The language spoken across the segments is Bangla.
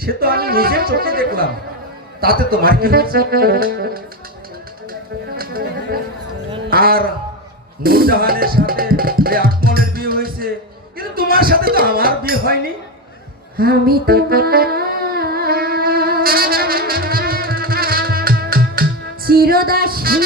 সে তো আমি নিজের চোখে দেখলাম, তাতে তোমার কি হয়েছে? আর নূরজাহানের সাথে আকমলের বিয়ে হয়েছে, কিন্তু তোমার সাথে তো আমার বিয়ে হয়নি। আমি তোমার চিরদাসী,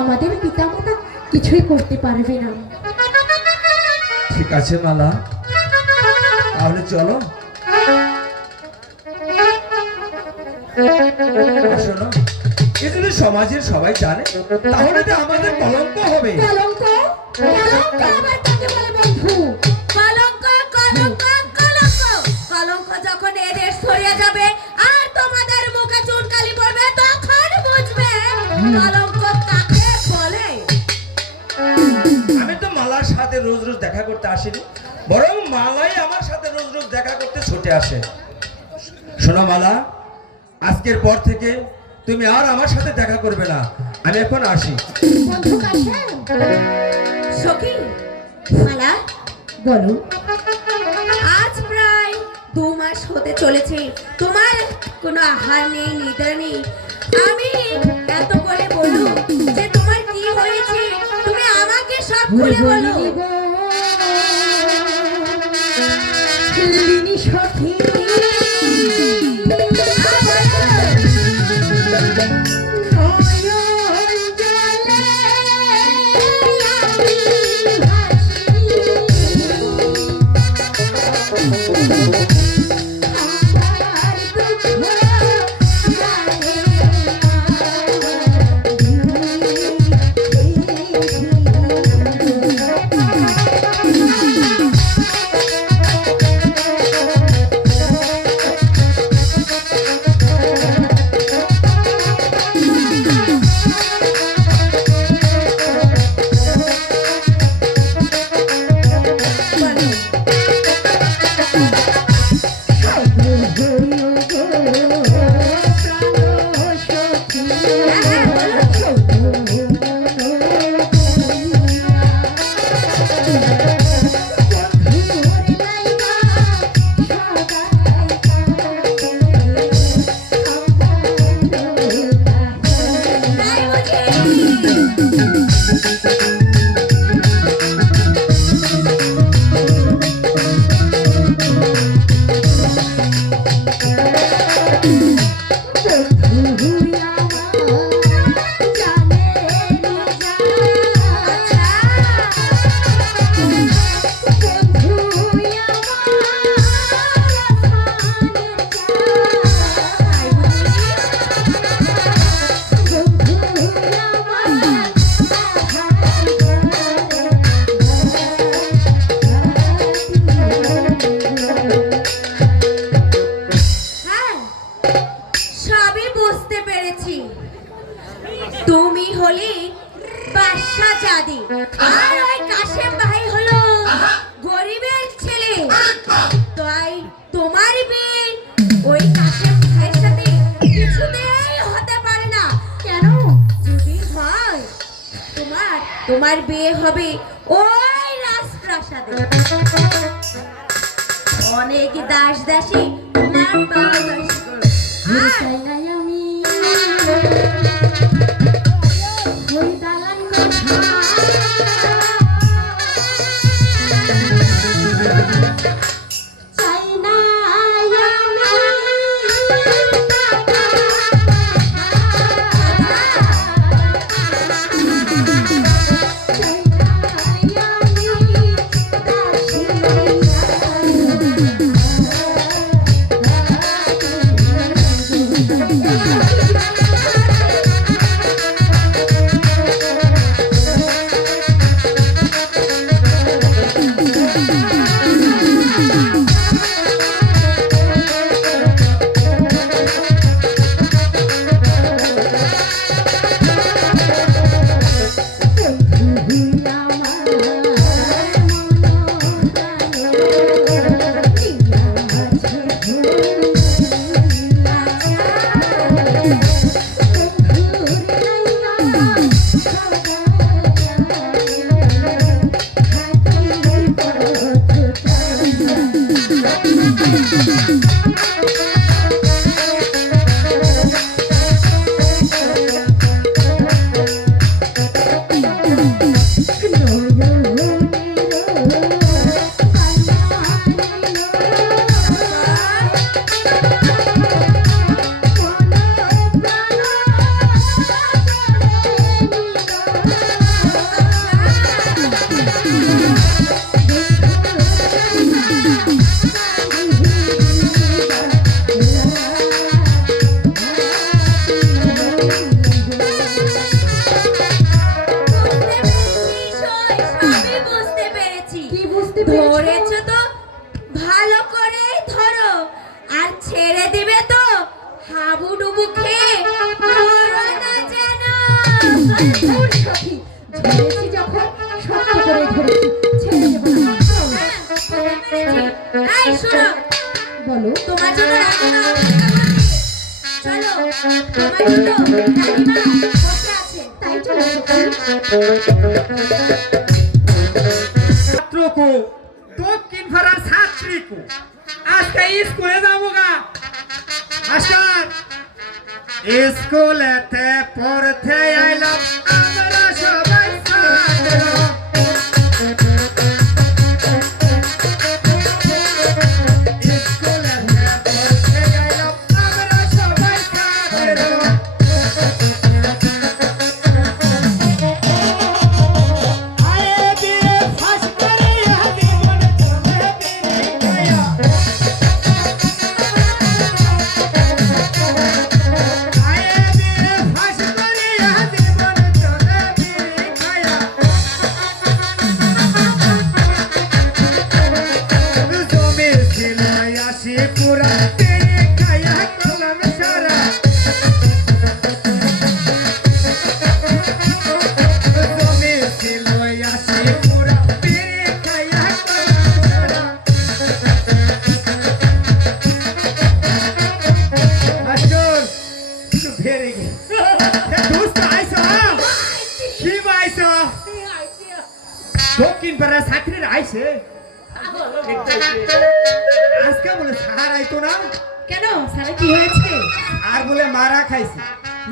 আমাদের পিতামাতা কিছুই করতে পারবে না। ঠিক আছে মালা, তাহলে চলো। শোনো, এ যদি সমাজের সবাই জানে তাহলে তো আমাদের কলঙ্ক হবে। কলঙ্ক? কলঙ্ক আবার কাকে বলে বন্ধু? কলঙ্ক কলঙ্ক কলঙ্ক কলঙ্ক যখন এদেশ ছড়িয়ে যাবে আর তোমাদের মুখে চুনকালি পড়বে তখন বুঝবে কলঙ্ক কাকে বলে। আমি তো মালার সাথে রোজ রোজ দেখা করতে আসিনি, বরং মালাই আমার সাথে রোজ রোজ দেখা করতে ছুটে আসে। শোনো মালা, আজকের পর থেকে তুমি আর আমার সাথে দেখা করবে না, আমি এখন আসি। বন্ধু কাশেম, সখী মালা, বলো। আজ প্রায় 2 মাস হতে চলেছে তোমার কোনো আহার নেই, নিদ্রা নেই। আমি এত করে বলু যে তোমার কি হয়েছে, তুমি আমাকে সব খুলে বলো। লিনি সখী তুমি হলি বাদশা জাদি আর ওই কাশেম ভাই হলো গরিবের ছেলে, তাই তোমার বিয়ে ওই কাশেম ভাইয়ের সাথে কিছুতেই হতে পারে না। কেন? যদি হয় তোমার বিয়ে হবে ওই রাজপ্রাসাদে। অনেক দাস দাসী তোমার পা দাস করবে। আর চাই না আমি ওই দালান কোঠা, চাই না ভালো করে ধরো আর ছেড়ে দিবে তো হাবুডুবু খেয়ে মরো না যেন। ধুর সখী, ধরেছি যখন শক্ত করে ধরেছি, ছেড়ে দেবো না। এই শোনো, বলো। তোমার জন্য রান্না চলো, তোমার জন্য রান্না বসে আছে। তাই চলো সখী। ছাত্রকো দক্ষিণ পাড়ার ছাত্রীকো আজকে স্কুলে যাবো গা মাস্টার স্কুলেতে পড়তে আইলাম আমরা সবাই ছাত্র স্কুলেতে পড়তে আইলাম আমরা সবাই ছাত্র আয়ে দিয়ে ফাঁস করে হাতে মনে চলে বেরিয়ে আয়ে দিয়ে ফাঁস করে হাতে মনে চলে বেরিয়ে জমি ছিল আসি পুরা তেরে খায়া কলম সারা জমি ছিল আসি পুরা তেরে খায়া কলম সারা মাস্টার একটু ফেরে গে দোস্ত আইসো কি আইসো দক্ষিণ পাড়ার ছাত্রীরা আইছে আজকে বলে সাহার আইতো না কেন স্যার কি হয়েছে? আর বলে মারা খাইছে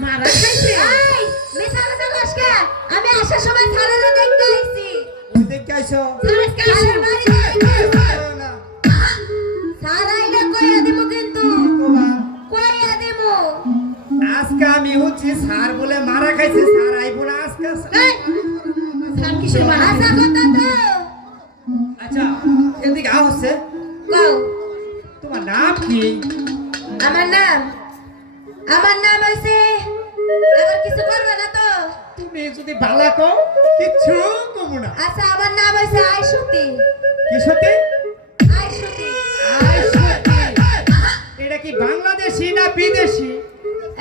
মারা খাইছে? এই মিছা কথা কস কে? আমি আসার সময় থানারে দেখতে আইছি। ওই দেখে আইসো কাশের বাড়ি দেখতে আইছি। না স্যার আইলে কইয়া দিব কিন্তু। বাবা কইয়া দিব। আজকে আমি হচ্ছি স্যার বলে মারা খাইছে স্যার আইবো না আজকে এই, স্যার কিসের মারা আশা খাইছে? কথা তো। আচ্ছা এদিকে আও হচ্ছে কও, তোমার নাম কি আমার নাম হইছে, আবার কিছু করবে না তো? তুমি যদি বালা কও কিচ্ছু কমু না আচ্ছা, আমার নাম হইছে আইসুতি। কি সত্যি আইসুতি। এটা কি বাংলাদেশি না বিদেশি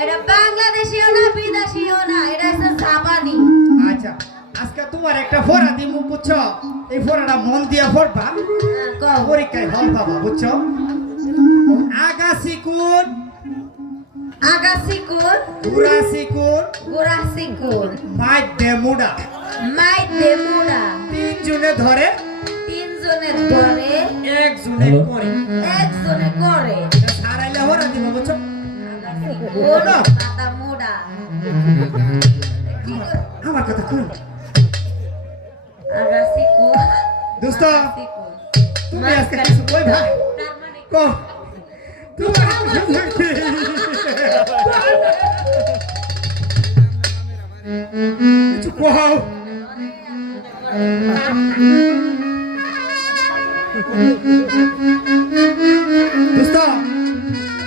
এটা বাংলাদেশিও না বিদেশিও না, এটা হচ্ছে জাপানি। আচ্ছা আজকে তোমার একটা ফোড়া দিমু বুঝছো এই ফোড়াটা মন দিয়া পড়বা কও। পরীক্ষায় হল পাবা বুঝছো আগাসি কোন আগাসি কোন, উরাসি কোন গোরাসি কোন, মাইদে মুডা মাই দেমুরা। তিনজনে ধরে তিনজনের ধরে একজনে করে একজনে করে। সারাইলে হরা দিব বুঝছো কোন পাতা মোড়া। আমার কথা কোন আগাসি কোন, দোস্ত আগাসি কোন। তুমি আজকে কিছু কইবা তার মানে কো তোমার কিছু কও দোস্ত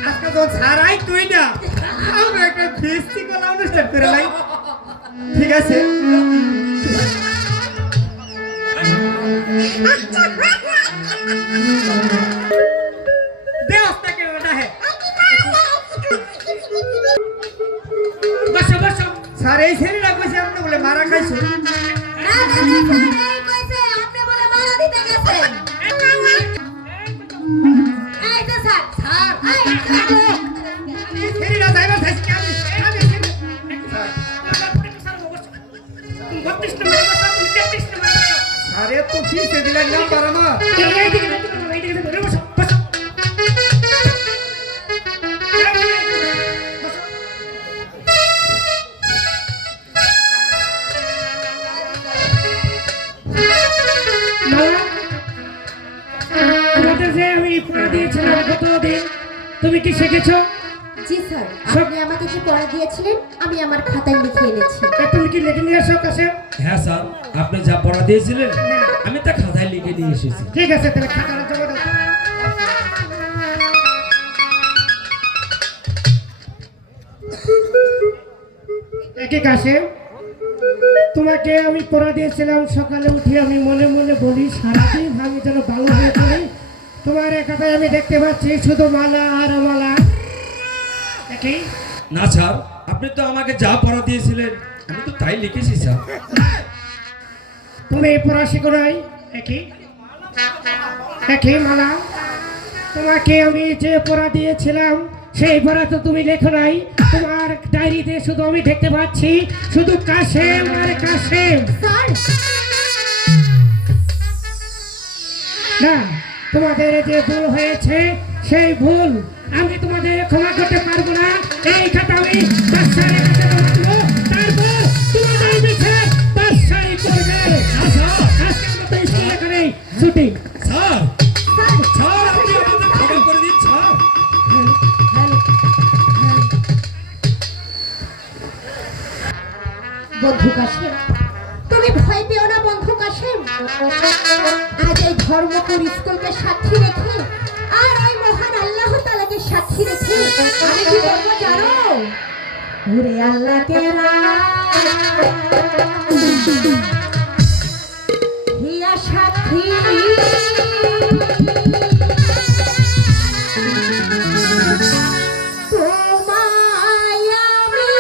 আজকে তো ছাড়াই তুই না আমরা একটা বেস্তি কলা অনুষ্ঠান করে লাই ঠিক আছে দেওস্তা কে ওটা হে বসো বসো স্যার এই ছেলেরা কইছে আপনি বলে মারা খাইছো না না না, স্যার এই কইছে আপনি বলে মারা দিতে গেছেন। এই যে স্যার, এই এই ছেলেরা যাইবার চাইছে কি আমি আরে তো ফিসে দিলেন না পারামা তুমি কি শিখেছো? জি স্যার, আপনি আমাকে যে পড়া দিয়েছিলেন আমি আমার খাতায় লিখে এনেছি। তুমি কি লিখে নিয়ে এসো কাছে? হ্যাঁ স্যার, আপনি যা পড়া দিয়েছিলেন আমি তা খাতায় লিখে নিয়ে এসেছি। ঠিক আছে তাহলে খাতাটা জমা দাও। একই কাছে তোমাকে আমি পড়া দিয়েছিলাম সকালে উঠে আমি মনে মনে বলি সারাদিন আমি যেন ভালো হয়ে চলি তোমার একাতায় আমি দেখতে পাচ্ছি শুধু মালা আর মালা। কি না স্যার, আপনি তো আমাকে যা পড়া দিয়েছিলেন আমি তো তাই লিখেছি স্যার। তুমি পড়া শিখো নাই? একই মালা, তোমাকে আমি যে পড়া দিয়েছিলাম সেই পড়া তো তুমি লেখো নাই। তোমার ডায়েরিতে শুধু আমি দেখতে পাচ্ছি শুধু কাশেম আর কাশেম। স্যার না, তোমাদের যে ভুল হয়েছে সেই ভুল আমি তোমাদের ক্ষমা করতে পারবো না। এই খাতা আমি বাদশাহের কাছে জমা দেবো, তারপর তোমাদের বিচার বাদশাহই করবে। আজকের মতো স্কুল এখানেই ছুটি। স্যার, স্যার স্যার আপনি আমাদের ক্ষমা করে দিন স্যার। বন্ধু কাশেম, তুমি ভয় পেও না বন্ধু কাশেম। আজ এই ধর্মপুর স্কুলকে সাক্ষী রেখে আর ওই মহান আল্লাহ তাআলাকে সাক্ষী রেখে আমি কি বলবো জানো? ওরে আল্লাহকে হিয়া সাক্ষী তোমায় আমি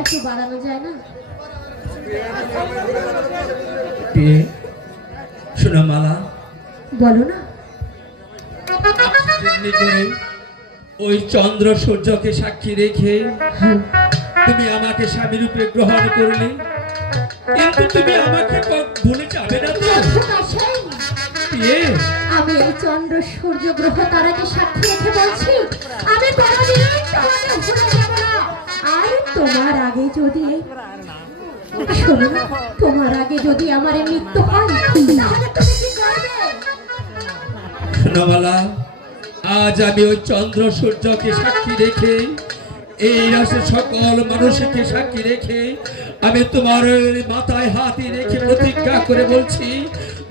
একটু বাড়ানো যায় না? বিয়ে শোনো মালা, বলো না। যেমনি করে ওই চন্দ্র সূর্যকে সাক্ষী রেখে তুমি আমাকে স্বামী রূপে গ্রহণ করলে, কিন্তু তুমি আমাকে ভুলে যাবে না তো? বন্ধুকাশাই, বিয়ে আমি এই চন্দ্র সূর্য গ্রহ তারাকে সাক্ষী রেখে বলছি, আমি কোনোদিন তোমাকে ভুলে যাব না। আর তোমার আগে যদি শোনো না, তোমার আগে যদি আমার এই মৃত্যু হয় তাহলে তুমি কি করবে? শোনো মালা, আজ আমি ওই চন্দ্র সূর্যকে সাক্ষী রেখে, এই রাশির সকল মানুষকে সাক্ষী রেখে, আমি তোমার মাথায় হাতি রেখে প্রতিজ্ঞা করে বলছি,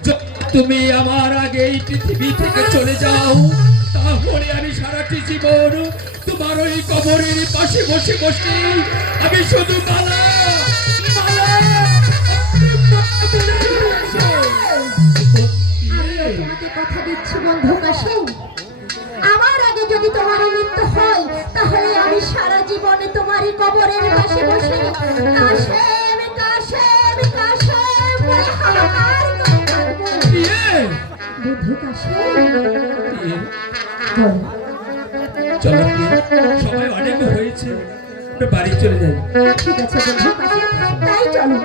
যদি তুমি আমার আগে এই পৃথিবী থেকে চলে যাও, তাহলে আমি সারাটি জীবন তোমার ওই কবরের পাশে বসে বসে আমি শুধু মালা মালা তোমাকে কথা দিচ্ছি বন্ধুকাশাই, আমার আগে যদি তোমার এই মৃত্যু হয় তাহলে আমি সারা জীবনে তোমারই কবরের পাশে বসে কাশেম কাশেম কাশেম বলে হাহাকার করে থাকবো। বন্ধুকাশাই, বলো। চলো সময় অনেক হয়েছে, আমরা বাড়ি চলে যাই। ঠিক আছে বন্ধুকাশাই, তাই চলো।